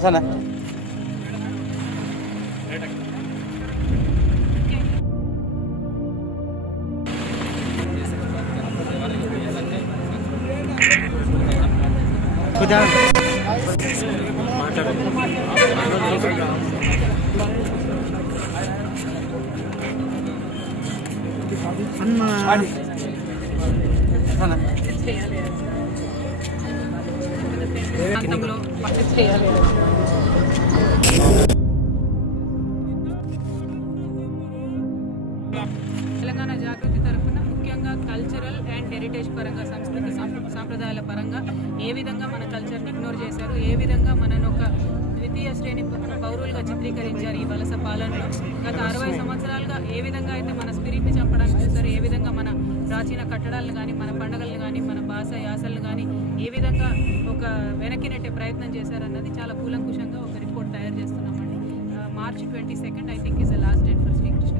sana. Telangana జాగృతి తరఫున ముఖ్యంగా cultural and heritage పరంగా సంస్కృతి సాంప్రదాయాల పరంగా ఏ విధంగా మన కల్చర్ని ఇగ్నోర్ చేశారు, ఏ విధంగా మనను ఒక ద్వితీయ శ్రేణి పౌరులుగా చిత్రీకరించారు ఈ వలస పాలనలో. గత 60 సంవత్సరాలుగా ఏ విధంగా అయితే మన స్పిరిట్ని చంపడానికి చూస్తారు, ఏ విధంగా మన ప్రాచీన కట్టడాలను కానీ, మన పండుగలను కానీ, మన భాష యాసలను కానీ ఏ విధంగా ఒక వెనక్కి నెట్టే ప్రయత్నం చేశారన్నది చాలా కూలంకుషంగా ఒక రిపోర్ట్ తయారు చేస్తున్నామండి. March 22nd I think is the last date for Sri Krishna.